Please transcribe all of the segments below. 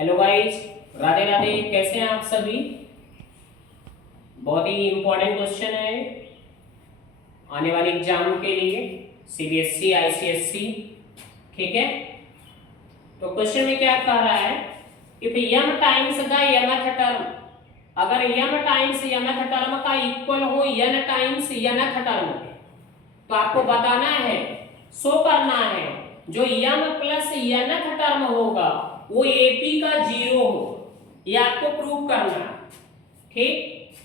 Hello guys, Radhe Radhe. कैसे हैं आप सभी। बहुत ही इम्पोर्टेंट क्वेश्चन है आने वाले एग्जाम के लिए, सीबीएसई आईसीएसई। ठीक है, तो क्वेश्चन में क्या कह रहा है, if m times the mth term, अगर m टाइम्स mth टर्म का इक्वल हो n टाइम्स nth टर्म, तो आपको बताना है, शो करना है जो m प्लस nth टर्म होगा वो AP का जीरो हो, ये आपको प्रूव करना है। ठीक,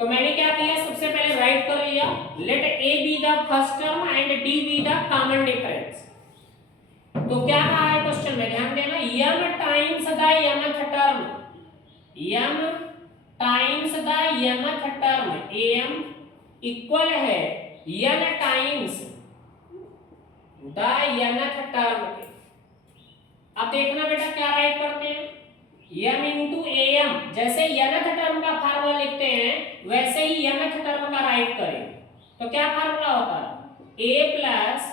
तो मैंने क्या किया, सबसे पहले राइट कर लिया, let A be the first term and D be the common difference. तो क्या कहा है क्वेश्चन में, ध्यान देना, m times the mth term, m times the mth term am equal है n times the nth term के। अब देखना बेटा क्या राइट करते हैं, m इंटू am, जैसे nth टर्म का फार्मूला लिखते हैं वैसे ही mth टर्म का राइट करें। तो क्या फार्मूला होता है, a plus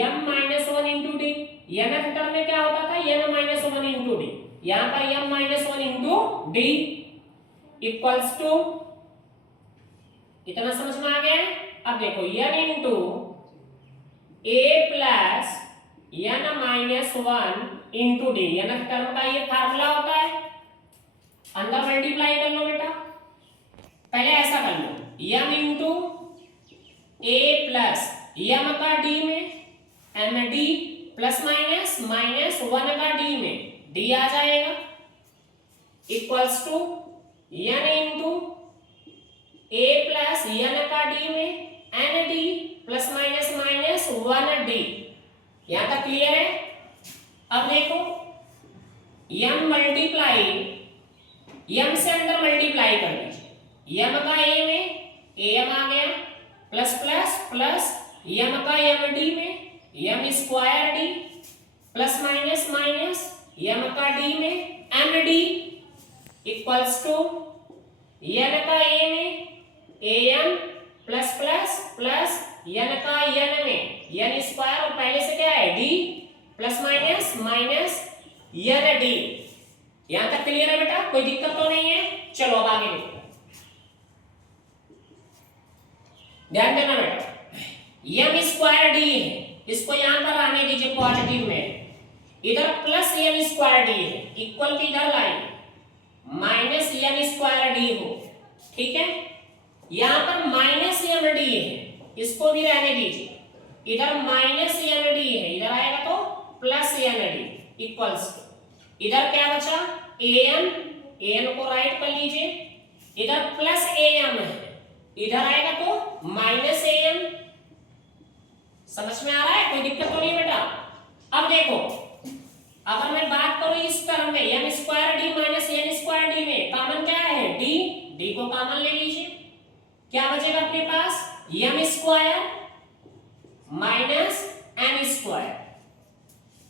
m minus one into d. nth term में क्या होता था, n minus one into d, यहाँ पर m minus one into d equals to, इतना समझ में आ गया है। अब देखो n into a plus n minus one into d, nth term का ये फार्मूला होता है, अंदर मल्टीप्लाई कर लो बेटा। पहले ऐसा कर लो, m into a plus m का d में m d plus minus minus one का d में d आ जाएगा equals to n into a plus n का d में n d plus minus minus one d। यहां तक क्लियर है। अब देखो m मल्टीप्लाई, m से अंदर मल्टीप्लाई कर लीजिए, m का a में am आ गया प्लस प्लस प्लस m का md में m square d plus minus minus m का d में md इक्वल्स टू n का a में am plus plus plus n का n में n स्क्वायर, और पहले से क्या है d plus minus minus n d। यहां तक क्लियर है बेटा, कोई दिक्कत तो नहीं है। चलो अब आगे देखो, ध्यान देना बेटा, m स्क्वायर d है, इसको यहां पर आने दीजिए पॉजिटिव में, इधर प्लस m स्क्वायर d है, इक्वल की इधर line minus m square d हो। ठीक है, यहां पर माइनस m d है, इसको भी रहने दीजिए, इधर माइनस m d है, इधर आएगा तो प्लस m d इक्वल्स, इधर क्या बचा an को राइट कर लीजिए, इधर प्लस am है, इधर आएगा तो माइनस am। समझ में आ रहा है, कोई दिक्कत तो नहीं बेटा। अब देखो, अगर मैं बात करूं इस टर्म में m square d minus n square d में कॉमन क्या है d को कॉमन ले लीजिए, क्या बचेगा अपने पास m square minus n square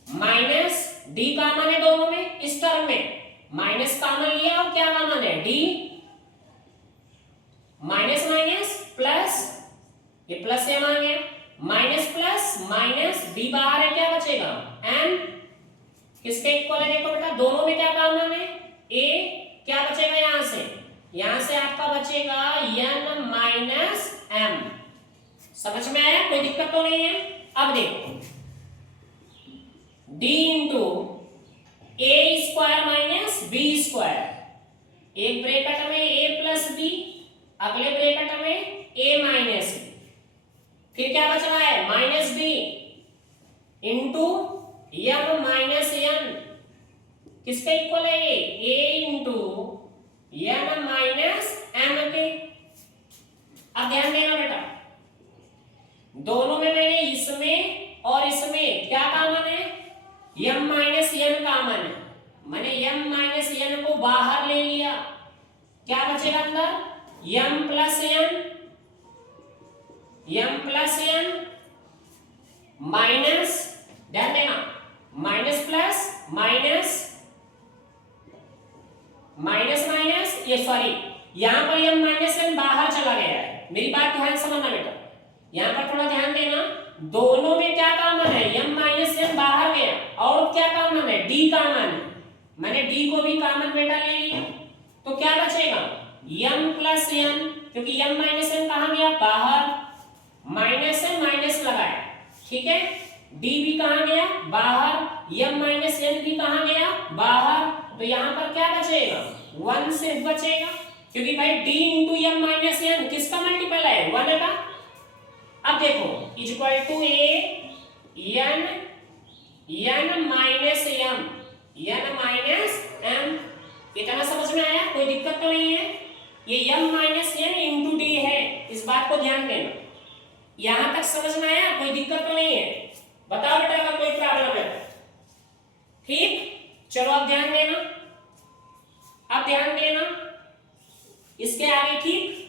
minus d common है दोनों में, इस टर्म में माइनस कॉमन लिया और क्या कॉमन है d, माइनस माइनस प्लस, ये प्लस m आ गया, माइनस प्लस माइनस d बाहर है, क्या बचेगा m, किसके इक्वल है देखो बेटा, दोनों में क्या कॉमन है a, क्या बचेगा यहां से आपका बचेगा n माइनस m। समझ में आया, कोई दिक्कत तो नहीं है। अब देखो d into a square minus b square, एक ब्रैकेट में a प्लस b, अगले ब्रैकेट में a माइनस b, फिर क्या बच रहा है minus b into m minus n, किसके इक्वल है ये a into m minus m के। अब ध्यान देना बेटा, दोनों में मैंने इसमें और इसमें क्या कॉमन है m माइनस n कॉमन है, मैंने m माइनस n को बाहर ले लिया, क्या बचेगा अंदर m प्लस n माइनस, ध्यान देना, minus plus minus minus minus, ये सॉरी यहां पर m माइनस n बाहर चला गया है, मेरी बात ध्यान समझना बेटा, यहां पर थोड़ा ध्यान देना, दोनों में क्या कॉमन है m माइनस n बाहर गया, और क्या कॉमन है d कॉमन है, मैंने डी को भी कॉमन बेटा ले लिया, तो क्या बचेगा m प्लस n, क्योंकि m माइनस n कहाँ गया बाहर, माइनस है माइनस लगाया, ठीक है। d भी कहाँ गया बाहर, m माइनस n भी कहाँ गया बाहर, तो यहाँ पर क्या बचेगा 1 सिर्फ बचेगा, क्योंकि भाई d into m minus n किसका मल्टीपल है 1 का। अब देखो is equal to a n minus m, इतना समझ में आया, कोई दिक्कत तो नहीं है। ये m minus n into D है, इस बात को ध्यान देना। यहां तक समझ में आया, कोई दिक्कत तो नहीं है, बताओ बेटा अगर कोई प्रॉब्लम है। ठीक, चलो अब ध्यान देना, अब ध्यान देना इसके आगे। ठीक,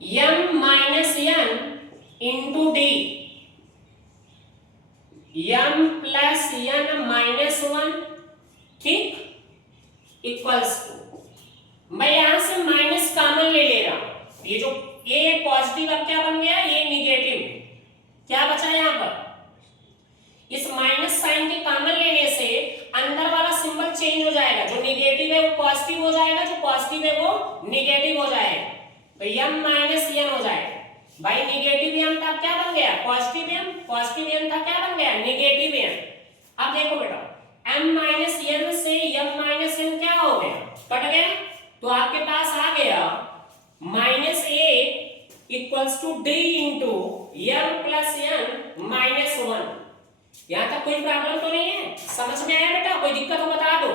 m minus n into D, m plus n minus 1, ठीक, इक्वल्स टू, मैं यहां से माइनस कॉमन ले रहा हूं, ये जो a पॉजिटिव अब क्या बन गया ये निगेटिव, क्या बचा यहां पर, इस माइनस साइन के कॉमन लेने से अंदर वाला सिंबल चेंज हो जाएगा, जो निगेटिव है वो पॉजिटिव हो जाएगा, जो पॉजिटिव है वो निगेटिव हो जाएगा, तो m माइनस n हो जाएगा। भाई निगेटिव m था क्या बन गया पॉजिटिव m, पॉजिटिव m था क्या बन गया निगेटिव m। अब देखो बेटा m माइनस n से m माइनस n क्या हो गया कट गया, तो आपके पास आ गया minus a equals to d into m plus n minus 1। यहाँ तक कोई प्रॉब्लम तो नहीं है, समझ में आया बेटा, कोई दिक्कत हो बता दो।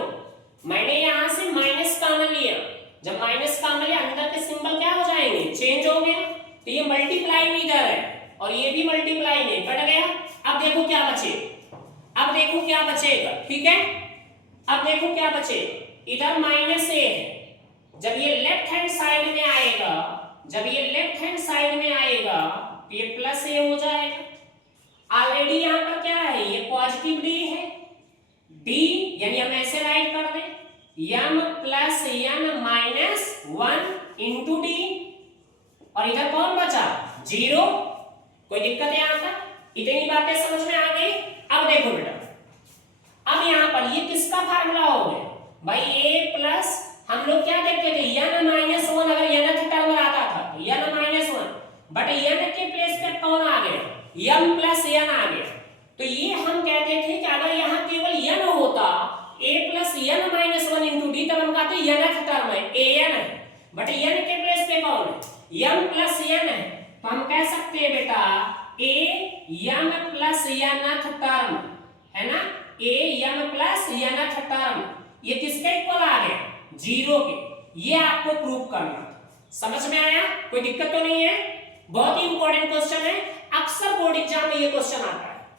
मैंने यहाँ से माइनस कॉमन लिया, जब माइनस कॉमन लिया अंदर के सिंबल क्या हो जाएंगे चेंज हो गए, तो ये मल्टीप्लाई नहीं कर है और ये भी मल्टीप्लाई नहीं, कट गया। अब देखो क्या बचे, अब देखो क्या बचेगा, ठीक है। अब देखो क्या बचेगा, इधर माइनस ए है, जब ये लेफ्ट हैंड साइड में आएगा, जब ये लेफ्ट हैंड साइड में आएगा तो ये प्लस ए हो जाएगा। ऑलरेडी यहाँ पर क्या है ये पॉजिटिव डी है, डी यानी हम ऐसे राइट कर दें m plus n minus 1 into D, और इधर कौन बचा 0, कोई दिक्कत है यहाँ तक, इतनी बातें समझ में आ गई। अब देखो बेटा, अब यहाँ पर ये किसका फार्मूला हो गया भाई a प्लस, हम लोग क्या देखते थे n माइनस 1, अगर n टर्म आता था तो n माइनस 1, बट n के प्लेस पे कौन आ गया m प्लस n आ गया, तो ये हम कहते थे कि अगर यहाँ केवल n होता a plus n minus 1 into D, तब हम कहते n टर्म है an है, बट n के प्लेस पे कौन है m प्लस n है, तो हम कह सकते हैं बेटा a m plus n term है ना, a m plus n term ये किसके इक्वल आ गया 0 के, ये आपको प्रूव करना, समझ में आया, कोई दिक्कत तो नहीं है। बहुत ही इंपॉर्टेंट क्वेश्चन है, अक्सर बोर्ड एग्जाम में ये क्वेश्चन आता है।